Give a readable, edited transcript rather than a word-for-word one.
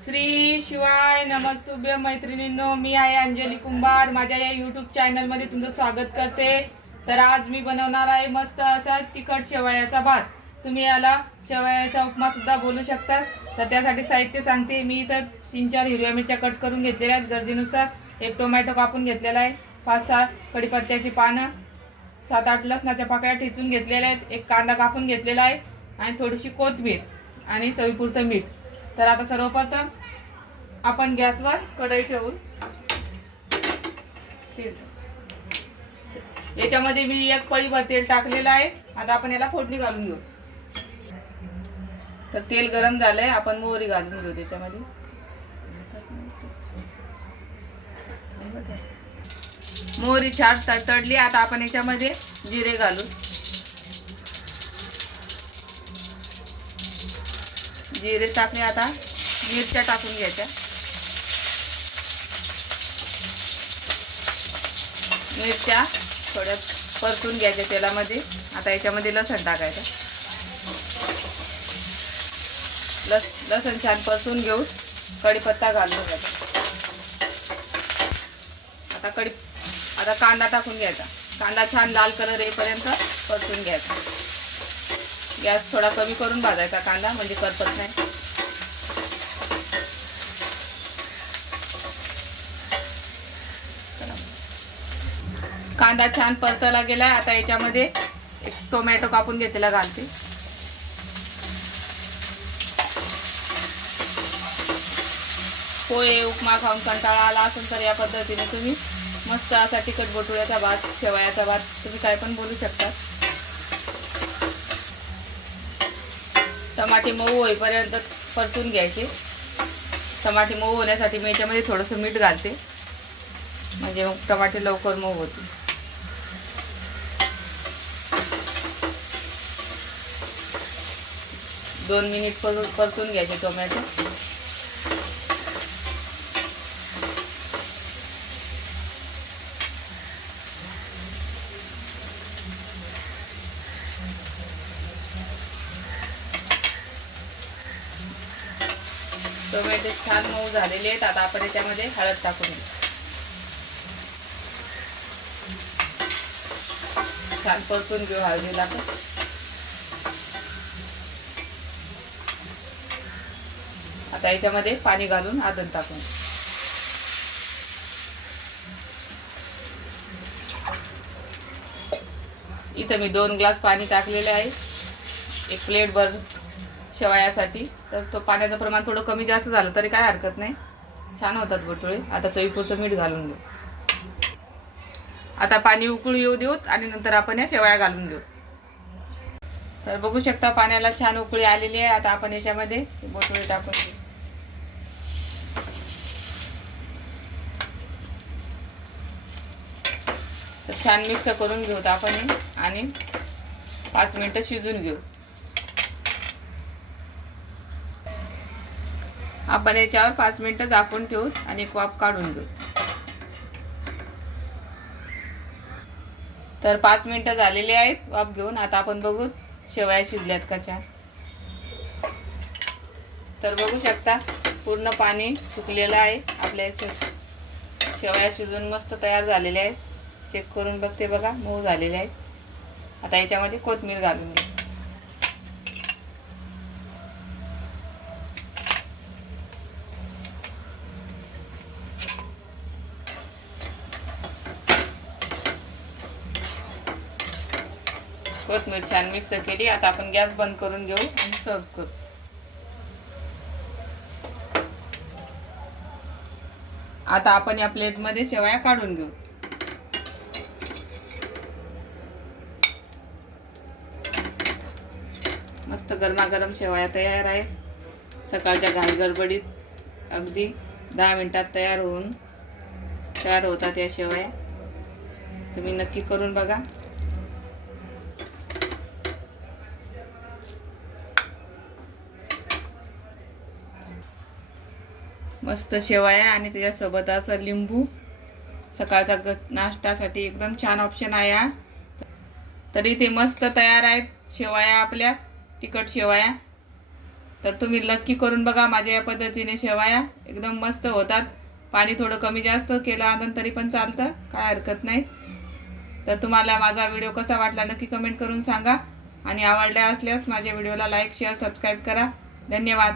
श्री शिवाय नमस्तुभ्य मैत्रिणींनो, मी आहे अंजली कुंभार. माझ्या या यूट्यूब चॅनलमध्ये तुमचं स्वागत करते. तर आज मी बनवणार आहे मस्त असा तिखट शेवयाचा भात. तुम्ही याला शेवयाचा उपमा सुद्धा बोलू शकता. तर त्यासाठी साहित्य सांगते. मी इथं 3-4 हिरव्या मिरच्या कट करून घेतलेल्या आहेत गरजेनुसार. एक टोमॅटो कापून घेतलेला आहे, 5-6 कढीपत्त्याची पानं, 7-8 लसणाच्या पाकळ्या ठेचून घेतलेल्या आहेत, एक कांदा कापून घेतलेला आहे आणि थोडीशी कोथिंबीर आणि चवीपुरतं मीठ. तर आता सर्वप्रथम आपण गॅसवर कढई ठेवून याच्यामध्ये मी 1 पळीभर तेल टाकलेलं आहे. आता आपण याला फोडणी घालून घेऊ. तर तेल गरम झालंय, आपण मोहरी घालून घेऊ त्याच्यामध्ये. मोहरी छान तडतडली. आता आपण याच्यामध्ये जिरे घालू. जिरे टाकले. आता मिरच्या टाकून घ्यायच्या. मिरच्या थोड्या परतून घ्यायच्या तेलामध्ये. आता याच्यामध्ये लसण टाकायचं. लसण छान परतून घेऊन कढीपत्ता घालून घ्यायचा. आता कांदा टाकून घ्यायचा. कांदा छान लाल कलर येईपर्यंत परतून घ्यायचा. गॅस थोडा कमी करून भाजायचा कांदा, म्हणजे करपत नाही. कांदा छान परतला गेला. आता याच्यामध्ये एक टोमॅटो कापून घेतलेला घालते. पोहे उपमा खाऊन कंटाळा आला असेल तर या पद्धतीने तुम्ही मस्त असा तिखट बटुळ्याचा भात, शेवयाचा भात, तुम्ही काय पण बोलू शकता. टमाटे मऊ होईपर्यंत परतून घ्यायचे. टमाटे मऊ होण्यासाठी मी याच्यामध्ये थोडंसं मीठ घालते, म्हणजे मग टमाटे लवकर मऊ होतील. दोन मिनिट परतून घ्यायचे टोमॅटो. टोमॅटो छान मऊ झालेले आहेत. आता आपण याच्यामध्ये हळद टाकून घेऊ. छान परतून घेऊ हळदीला. आता याच्यामध्ये पाणी घालून आदन टाकून. इथं मी 2 ग्लास पाणी टाकलेले आहे, 1 प्लेट भर शेवयासाठी. तर तो पाण्याचं प्रमाण थोडं कमी जास्त झालं तरी काय हरकत नाही, छान होतात बटुळे. आता चवीपुरतं मीठ घालून घेऊ. आता पाणी उकळू येऊ देऊत आणि नंतर आपण या शेवया घालून घेऊ. तर बघू शकता पाण्याला छान उकळी आलेली आहे. आता आपण याच्यामध्ये बटुळे टाकून घेऊ. तर छान मिक्स करून घेऊत आपण आणि 5 मिनिटं शिजून घेऊ. आपण याच्यावर 5 मिनिटं झाकून ठेवू आणि एक वाफ काढून घेऊ. तर 5 मिनिटं झालेली आहेत वाफ घेऊन. आता आपण बघू शेवया शिजल्यात का छान. तर बघू शकता पूर्ण पाणी सुकलेलं आहे. आपल्या शेवया शिजून मस्त तयार झालेल्या आहेत. चेक करून बघते बघा, मऊ झालेले आहेत. आता याच्यामध्ये कोथिंबीर घालून घे. कोथिंबीर छान मिक्स केली. आता आपण गॅस बंद करून घेऊ आणि सर्व करू. आता आपण या प्लेटमध्ये शेवया काढून घेऊ. मस्त गरमागरम शेवया तयार आहेत. सकाळच्या घाई गडबडीत अगदी 10 मिनिटात तयार होतात या शेवया. तुम्ही नक्की करून बघा. मस्त शेवया आणि त्याच्यासोबत असं लिंबू. सकाळचा नाश्त्यासाठी एकदम छान ऑप्शन आहे हा. तरी ते मस्त तयार आहेत शेवया आपल्या तिखट शेवया. तर तुम्ही नक्की करून बघा. माझ्या या पद्धतीने शेवया एकदम मस्त होतात. पाणी थोडं कमी जास्त केल्यानंतर तरी पण चालतं, काय हरकत नाही. तर तुम्हाला माझा व्हिडिओ कसा वाटला नक्की कमेंट करून सांगा आणि आवडल्या असल्यास माझ्या व्हिडिओला लाईक शेअर सबस्क्राईब करा. धन्यवाद.